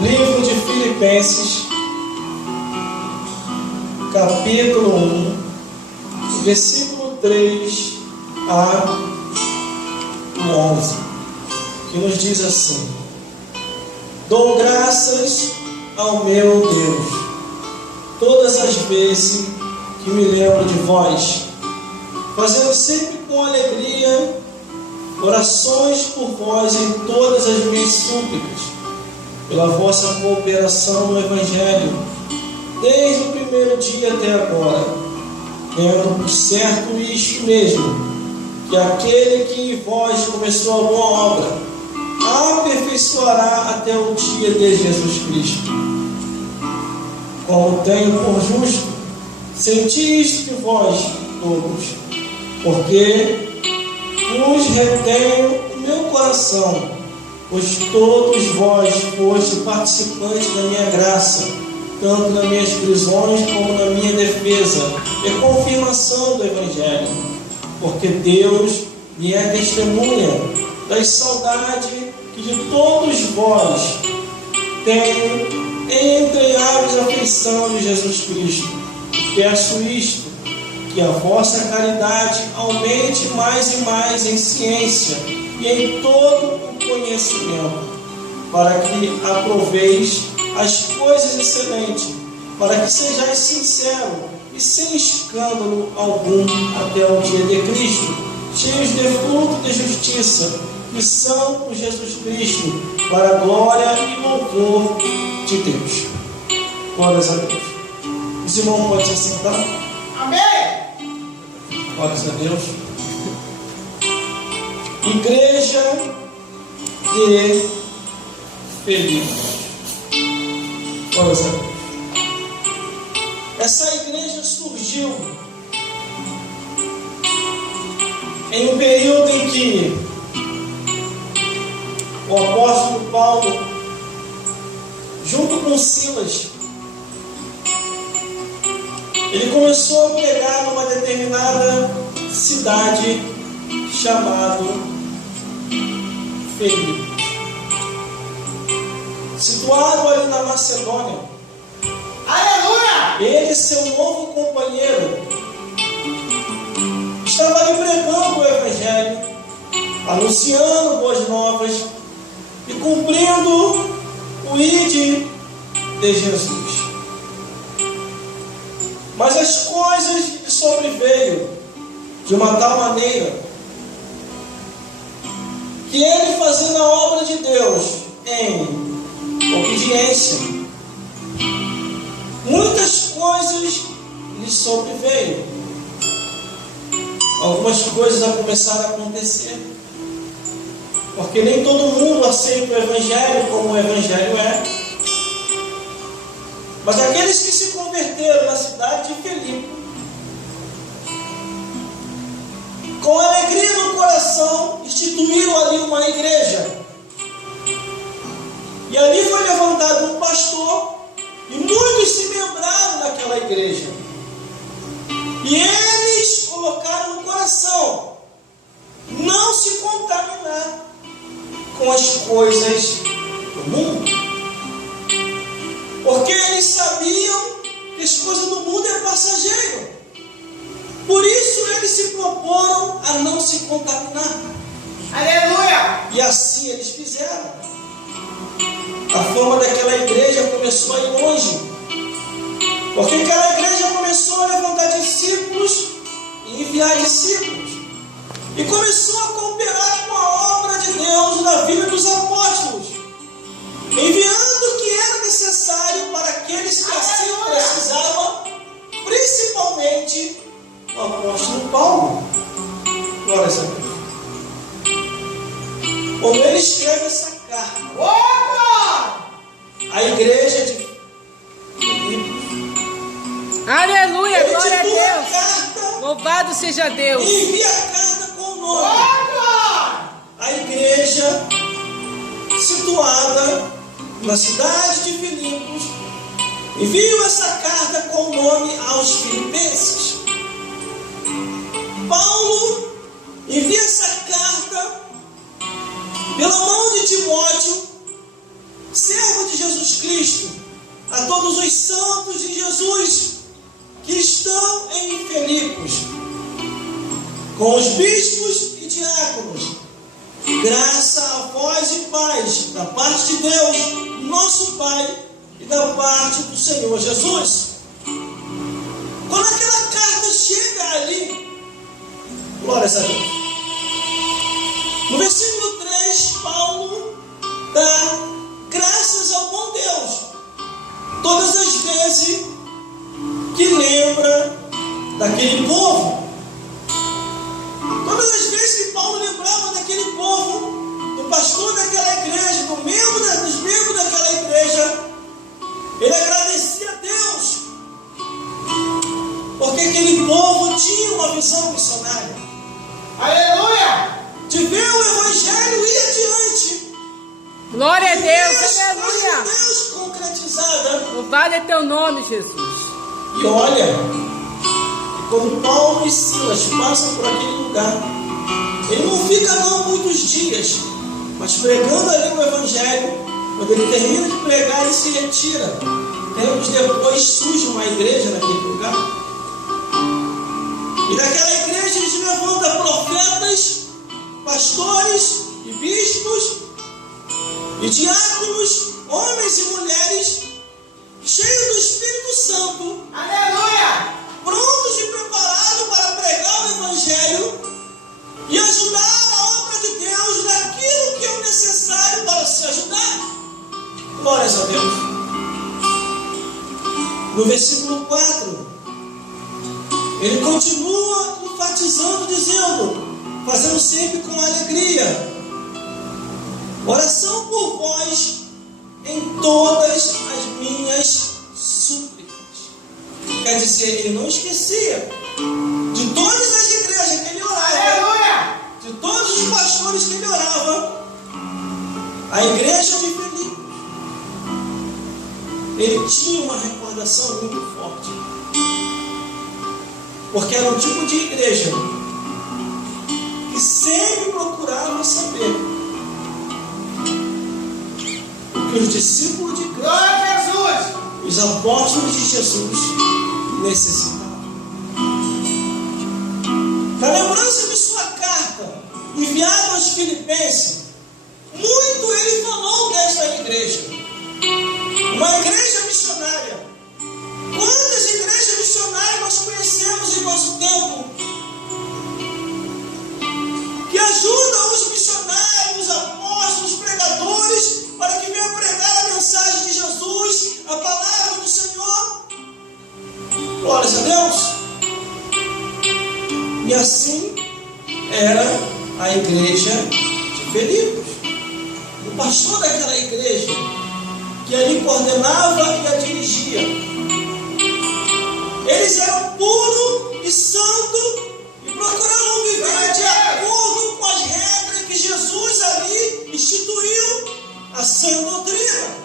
Livro de Filipenses, capítulo 1, versículo 3 a 11, que nos diz assim: Dou graças ao meu Deus todas as vezes que me lembro de vós, fazendo sempre com alegria orações por vós em todas as minhas súplicas, pela vossa cooperação no Evangelho, desde o primeiro dia até agora, tendo por certo isto mesmo, que aquele que em vós começou a boa obra, aperfeiçoará até o dia de Jesus Cristo. Como tenho por justo, senti isto de vós todos, porque vos retenho o meu coração, pois todos vós foste participantes da minha graça, tanto nas minhas prisões como na minha defesa e confirmação do Evangelho, porque Deus me é testemunha das saudades que de todos vós tenho em entranháveis afeição de Jesus Cristo. E peço isto, que a vossa caridade aumente mais e mais em ciência e em todo o conhecimento, para que aproveis as coisas excelentes, para que sejais sinceros e sem escândalo algum até o dia de Cristo, cheios de fruto de justiça, que são por Jesus Cristo, para a glória e louvor de Deus. Glórias a Deus. Os irmãos podem se sentar? Amém! Glórias a Deus. Igreja de Filipos. Glórias a Deus. Essa igreja surgiu em um período em que o apóstolo Paulo, junto com Silas, ele começou a pregar numa determinada cidade chamada Filipos, situado ali na Macedônia. Aleluia! Ele e seu novo companheiro estavam ali pregando o Evangelho, anunciando boas novas e cumprindo o ID de Jesus. Mas as coisas lhe sobreveio de uma tal maneira que ele, fazendo a obra de Deus em obediência, muitas coisas lhe sobreveio. Algumas coisas começaram a acontecer, porque nem todo mundo aceita o Evangelho como o Evangelho é. Mas aqueles que se converteram na cidade de Filipe, com alegria no coração, instituíram ali uma igreja. E ali foi levantado um pastor, e muitos se membraram daquela igreja. E eles colocaram no coração não se contaminar com as coisas do mundo, porque eles sabiam que as coisas do mundo é passageiro. Por isso eles se proporam a não se contaminar. Aleluia! E assim eles fizeram. A fama daquela igreja começou a ir longe, porque aquela igreja começou a levantar discípulos e enviar discípulos, e começou a cooperar com a obra de Deus na vida dos apóstolos, enviando o que era necessário para aqueles que assim precisavam, principalmente o apóstolo Paulo. Glórias a Deus. Quando ele escreve essa carta, a igreja de Filipos, Aleluia, ele glória a titula a Deus. carta Louvado seja Deus. e envia a carta com o nome. A igreja situada na cidade de Filipos enviou essa carta com o nome aos filipenses. Paulo envia essa carta pela mão de Timóteo, servo de Jesus Jesus Cristo, a todos os santos de Jesus que estão em Filipos, com os bispos e diáconos, graça a vós e paz da parte de Deus, nosso Pai, e da parte do Senhor Jesus. Quando aquela carta chega ali, glórias a Deus, no versículo 3, Paulo dá graças ao bom Deus todas as vezes que lembra daquele povo. Todas as vezes que Paulo lembrava daquele povo, do pastor daquela igreja, dos membros daquela igreja, ele agradecia a Deus, porque aquele povo tinha uma visão missionária. Aleluia! De ver o evangelho ir adiante. Glória a Deus, As coisas aleluia. de Deus concretizadas. Louvado é teu nome, Jesus. E olha, quando Paulo e Silas passam por aquele lugar, ele não fica não muitos dias, mas pregando ali o evangelho. Quando ele termina de pregar, ele se retira. Tempos depois surge uma igreja naquele lugar. E naquela igreja eles levantam profetas, pastores e bispos e diáconos, homens e mulheres, cheios do Espírito Santo, Aleluia! prontos e preparados para pregar o evangelho e ajudar a obra de Deus naquilo que é necessário para se ajudar. Glórias a Deus. No versículo 4, ele continua enfatizando, dizendo, fazendo sempre com alegria, oração por vós em todas as minhas súplicas. Quer dizer, ele não esquecia de todas as igrejas que ele orava, Aleluia! de todos os pastores que ele orava, a igreja de Filipos, ele tinha uma recordação muito forte, porque era um tipo de igreja que sempre procurava saber o que os discípulos de Cristo, Glória a Jesus! os apóstolos de Jesus, necessitavam. Na lembrança de sua carta enviada aos Filipenses, muito ele falou desta igreja, uma igreja missionária. Quantas igrejas missionárias nós conhecemos em nosso tempo, que ajudam os missionários, os apóstolos, os pregadores, para que venham pregar a mensagem de Jesus, a palavra do Senhor? Glórias a Deus. E assim era a igreja de Filipos. O pastor daquela igreja, que ali coordenava e a dirigia, eles eram puros e santos e procuravam viver de acordo com as regras que Jesus ali instituiu, a sã doutrina.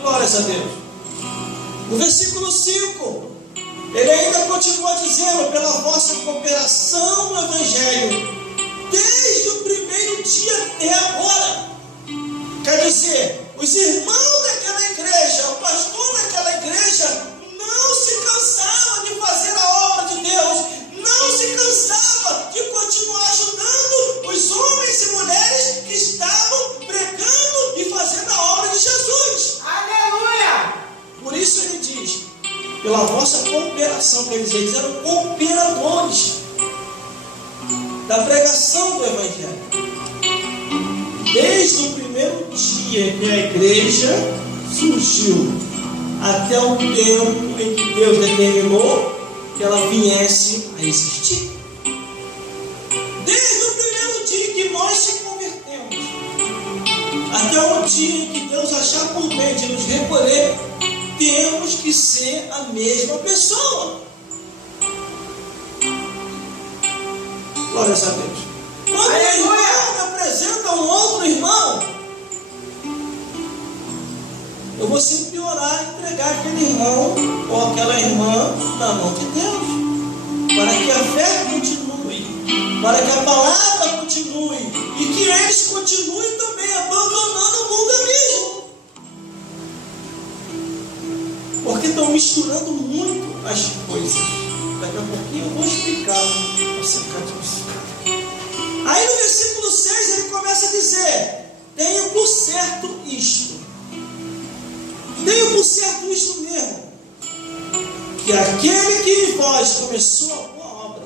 Glórias a Deus. No versículo 5, ele ainda continua dizendo, pela vossa cooperação no Evangelho, desde o primeiro dia até agora. Quer dizer, os irmãos daquela igreja, o pastor daquela igreja, não se cansava de fazer a obra de Deus, não se cansava de continuar ajudando os homens e mulheres que estavam pregando e fazendo a obra de Jesus. Aleluia! Por isso ele diz, pela vossa cooperação, quer dizer, eles eram cooperadores da pregação do Evangelho. Desde o primeiro dia que a igreja surgiu, até o tempo em que Deus determinou que ela viesse a existir. Desde o primeiro dia que nós se convertemos, até o dia que Deus achar por bem de nos recolher, temos que ser a mesma pessoa. Glórias a Deus. Quando um irmão me apresenta um outro irmão, eu vou sempre orar e entregar aquele irmão ou aquela irmã na mão de Deus, para que a fé continue, para que a palavra continue e que eles continuem também abandonando o mundo mesmo. porque estão misturando muito as coisas. Daqui a pouquinho eu vou explicar acerca disso. Aí no versículo 6 ele começa a dizer: tenho por certo isto. Tenho por certo isto mesmo, que aquele que em vós começou a boa obra,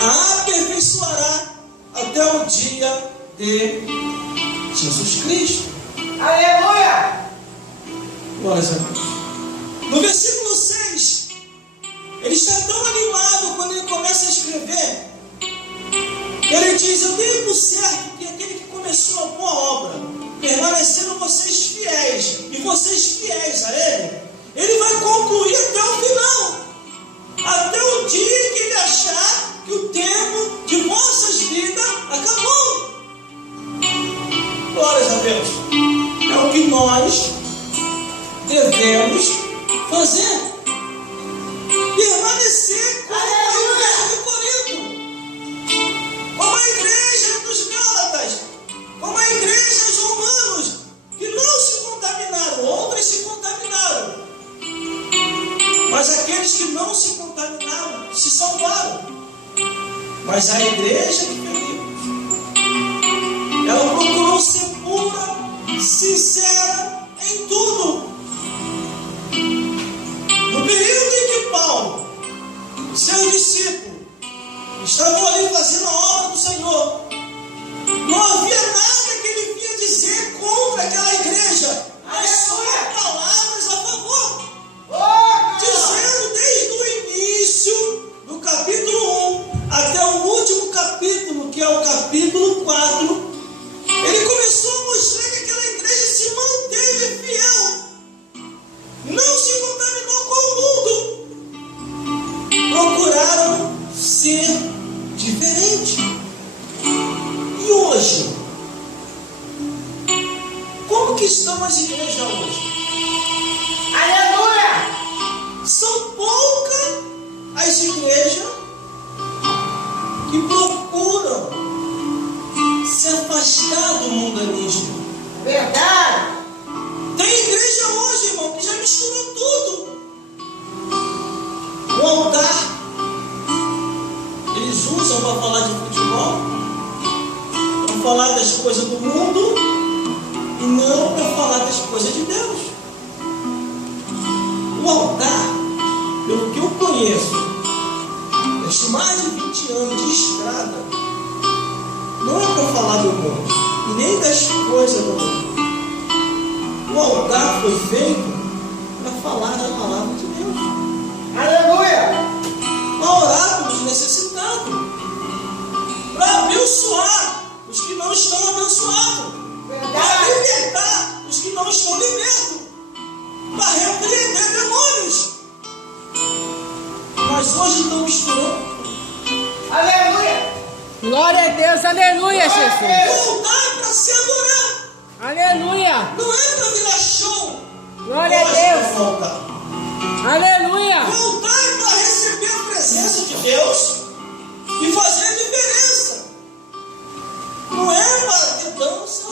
a aperfeiçoará até o dia de Jesus Cristo. Aleluia! Glórias a Deus. No versículo 6, ele está tão animado quando ele começa a escrever, que ele diz: eu tenho por certo que aquele que começou a boa obra, permanecendo vocês fiéis, e vocês fiéis a ele vai concluir até o final, até o dia que ele achar que o tempo de vossas vidas acabou. Glórias a Deus. É o que nós devemos fazer. Permanecer como a igreja de Corinto, como a igreja dos Gálatas, como a igreja dos Romanos, que não se contaminaram, outras se contaminaram. Mas aqueles que não se contaminaram se salvaram. Mas a igreja de Filipos, ela procurou ser pura, sincera em tudo. No período em que Paulo e seus discípulos estavam ali fazendo a obra do Senhor, não havia nada que ele vinha dizer contra aquela igreja, mas só palavras a favor. Dizendo desde o início do capítulo 1 até o último capítulo, que é o capítulo 4, ele começou a mostrar que aquela igreja se manteve fiel, não se contaminou com o mundo, procuraram ser diferente. E hoje, como que estão as igrejas hoje? Aleluia! São poucas as igrejas que procuram se afastar do mundanismo. Verdade! Tem igreja hoje, irmão, que já misturou tudo. O altar, eles usam para falar de futebol, para falar das coisas do mundo, e não para falar das coisas de Deus. O altar, pelo que eu conheço, desde mais de 20 anos de estrada, não é para falar do mundo, e nem das coisas do mundo. O altar foi feito para falar da palavra de Deus. Aleluia! Para orar pelos necessitados, para abençoar os que não estão abençoados, para Verdade! libertar os que não estão libertos, para repreender demônios. Mas hoje estão misturando. Aleluia! Glória a Deus, aleluia, Jesus. Voltar é para se adorar, Aleluia. não é para virar show. Glória a Gosta de Deus. voltar. Aleluia. Voltar é para receber a presença de Deus e fazer a diferença. Não é para ter dança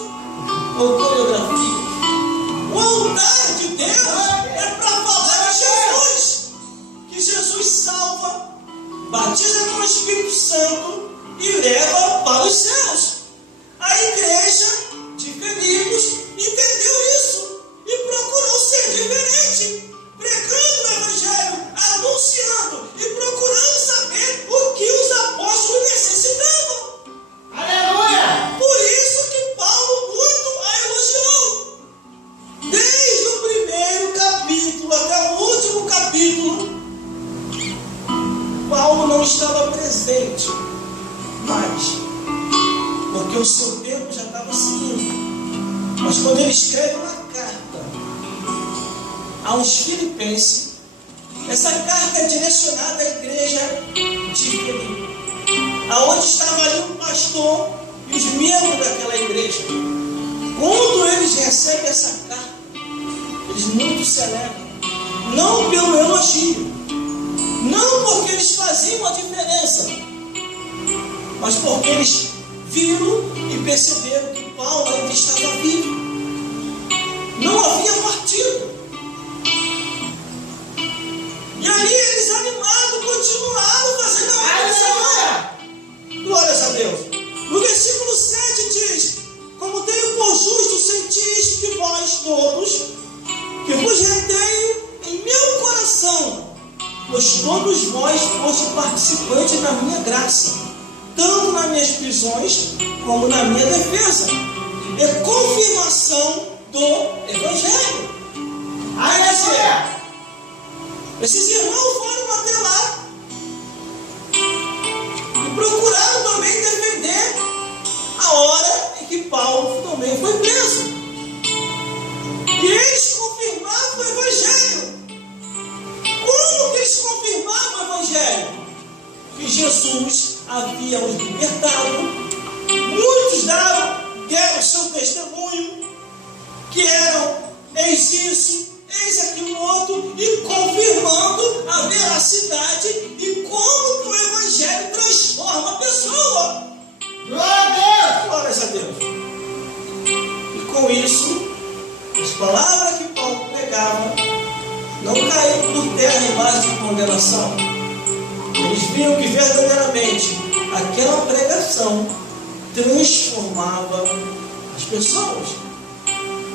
ou coreografia. O altar de Deus é para falar de Jesus. Que Jesus salva, batiza com o Espírito Santo e leva para os céus. A igreja de Filipos entendeu isso e procurou ser diferente, pregando o Evangelho, anunciando e procurando saber o que os apóstolos necessitavam. Aleluia! Por isso que Paulo muito a elogiou. Desde o primeiro capítulo até o último capítulo, Paulo não estava presente mais, porque o seu tempo já estava seguindo. Mas quando ele escreve uma carta aos Filipenses, essa carta é direcionada à igreja de Filipe, aonde estava ali o pastor e os membros daquela igreja. Quando eles recebem essa carta, eles muito celebram, não pelo elogio, não porque eles faziam a diferença, mas porque eles viram e perceberam que Paulo ainda estava vivo. Não havia partido. todos, que vos retenho em meu coração, pois todos vós foste participantes da minha graça, tanto nas minhas prisões como na minha defesa. É confirmação do Evangelho. Aleluia! Esses irmãos foram até lá e procuraram também defender a hora em que Paulo também foi preso. E eles confirmavam o Evangelho. Como que eles confirmavam o Evangelho? Que Jesus havia os libertado. Muitos deram seu testemunho, que eram eis isso, eis aquilo outro, e confirmando a veracidade e como que o Evangelho transforma a pessoa. Glória a Deus! Glórias a Deus. E com isso, as palavras que Paulo pregava não caíram por terra em base de condenação. Eles viram que verdadeiramente aquela pregação transformava as pessoas.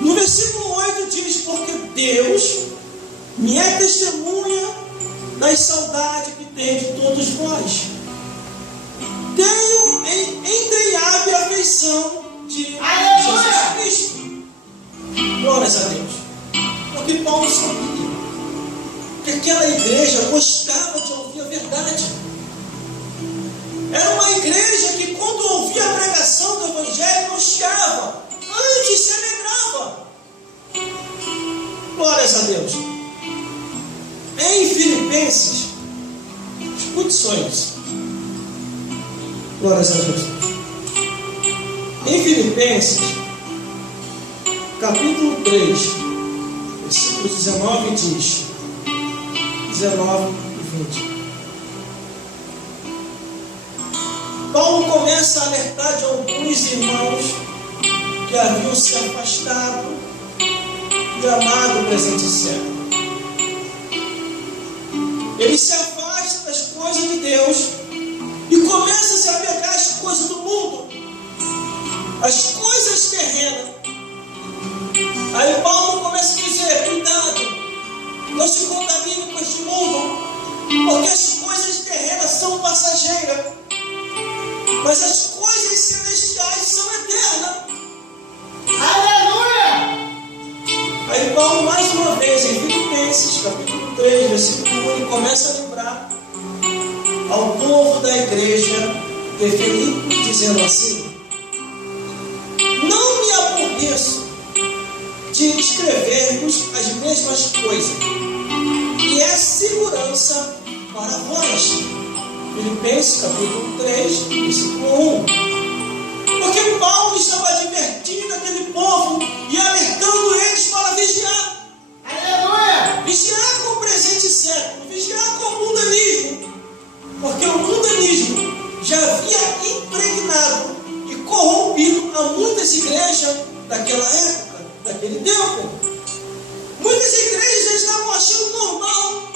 No versículo 8 diz: porque Deus me é testemunha das saudades que tenho de todos vós. Tenho em entranhável afeição de Jesus Cristo. Glórias a Deus. Porque Paulo sabia que aquela igreja gostava de ouvir a verdade. Era uma igreja que, quando ouvia a pregação do Evangelho, não chiava, antes se alegrava. Glórias a Deus. Em Filipenses, escute só isso. Glórias a Deus. Em Filipenses, capítulo 3, versículo 19 diz, 19 e 20. Paulo começa a alertar de alguns irmãos que haviam se afastado do amado presente século. Ele se afasta das coisas de Deus e começa a se apegar às coisas do mundo, às coisas terrenas. Aí Paulo começa a dizer: cuidado, não se contamine com este mundo, porque as coisas terrenas são passageiras, mas as coisas celestiais são eternas. Aleluia! Aí Paulo, mais uma vez, em Filipenses, capítulo 3, versículo 1, ele começa a lembrar ao povo da igreja de Filipe, dizendo assim: não me aborreço de escrever-vos as mesmas coisas, e é segurança para vós. Filipenses capítulo 3, versículo 1. Porque Paulo estava advertindo aquele povo e alertando eles para vigiar. Aleluia! Vigiar com o presente século, vigiar com o mundanismo. Porque o mundanismo já havia impregnado e corrompido a muitas igrejas daquela época, daquele tempo. Muitas igrejas já estavam achando normal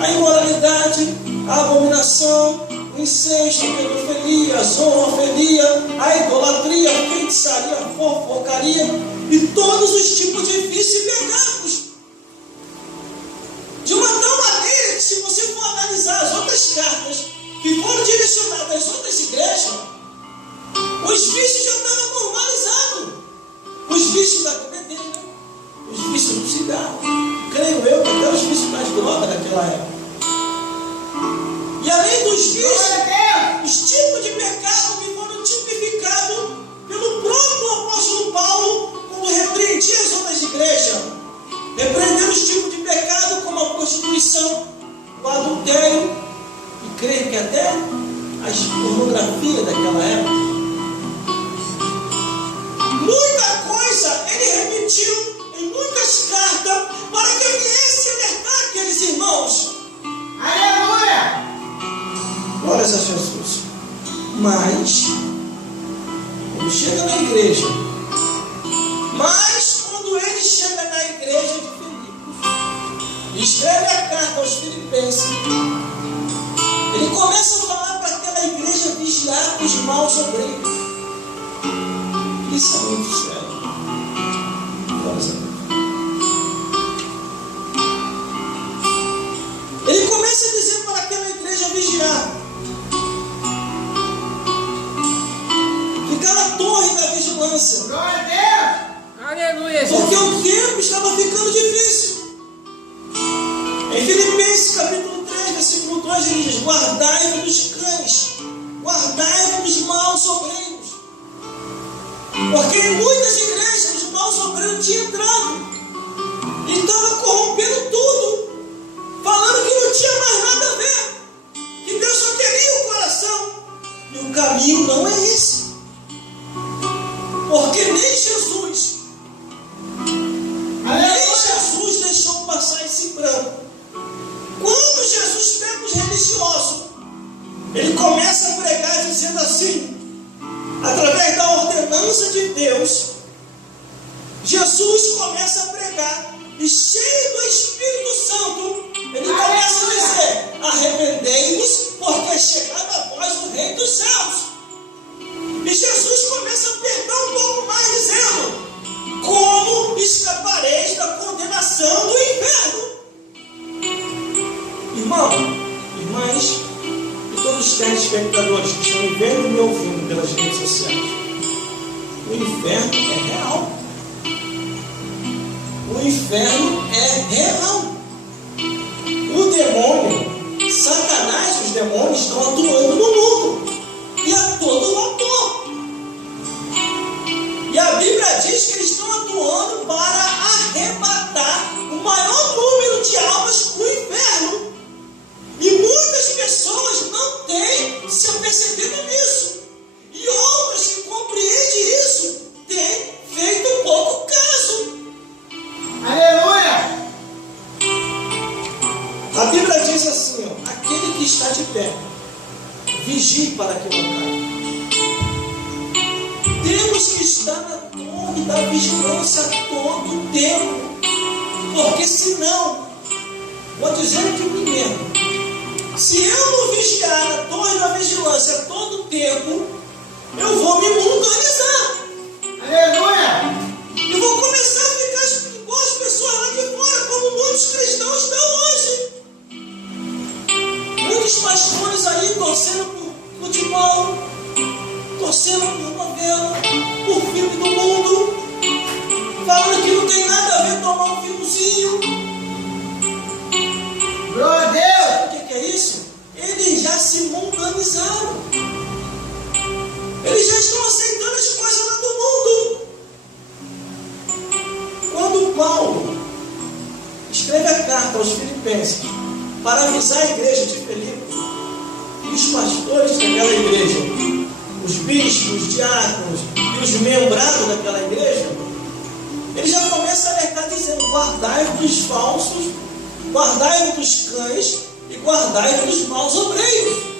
a imoralidade, a abominação, o incesto, a pedofilia, a zoofilia, a idolatria, a feitiçaria, a fofocaria e todos os tipos de vícios e pecados. De uma tal maneira que, se você for analisar as outras cartas que foram direcionadas às outras igrejas, os vícios já estavam normalizados. Os vícios da bebedeira, os vícios do cigarro, creio eu que até os vícios das drogas daquela época. E além dos vícios, os tipos de pecado que foram tipificados pelo próprio apóstolo Paulo quando repreendia as outras igrejas. Repreendendo os tipos de pecado como a prostituição, o adultério e creio que até a pornografia daquela época. Muita coisa ele repetiu em muitas cartas para que viesse alertar aqueles irmãos. Aleluia! Glórias a Jesus. Mas, quando chega na igreja, quando ele chega na igreja de Filipos, escreve a carta aos Filipenses, ele começa a falar para aquela igreja vigiar os maus obreiros. Isso é muito sério. meus amigos. Ele começa a dizer para aquela igreja vigiar. Ficar na torre da vigilância. Glória a Aleluia, Porque Jesus. o tempo estava ficando difícil. Em Filipenses capítulo 3, versículo 2, ele diz: guardai-vos dos cães, guardai-vos dos maus obreiros. Porque em muitas igrejas os maus obreiros tinham entrado e estavam corrompendo tudo, falando que não tinha mais nada a ver, que Deus só queria o coração. E o caminho não é esse. Porque nem Jesus deixou passar esse branco. Quando Jesus pega os religiosos, ele começa a pregar dizendo assim, através da ordenança de Deus, Jesus começa a pregar e cheio do Espírito Santo, ele começa a dizer: arrependei-vos, porque é chegado a vós o Reino dos Céus. E Jesus começa a apertar um pouco mais, dizendo: como escapareis da condenação do inferno? Irmão, irmãs e todos os telespectadores que estão me vendo e me ouvindo pelas redes sociais, o inferno é real. O inferno é real. O demônio, Satanás e os demônios estão atuando no mundo e a todo vapor. E a Bíblia diz que eles estão atuando para arrebatar o maior número de almas do inferno. E muitas pessoas não têm se apercebido nisso. E outras que compreendem isso têm feito pouco caso. Aleluia! A Bíblia diz assim, ó: aquele que está de pé, vigie para que não caia. Temos que estar na torre da vigilância todo o tempo. Porque senão, vou dizer de mim mesmo, se eu não vigiar na torre da vigilância todo o tempo, eu vou me mundanizar. Aleluia! E vou começar a ficar igual as pessoas lá de fora, como muitos cristãos estão hoje. Muitos pastores aí torcendo por futebol, torcendo por novela, por filme do mundo, falando que não tem nada a ver tomar um filmezinho. Glória a Deus! Sabe o que é isso? Eles já se mundanizaram. Eles já estão aceitando as coisas lá do mundo. Quando Paulo escreve a carta aos Filipenses para avisar a igreja de Filipe, e os pastores daquela igreja, os bispos, os diáconos e os membrados daquela igreja, ele já começa a alertar dizendo: guardai-vos dos falsos, guardai-vos dos cães e guardai-vos dos maus obreiros.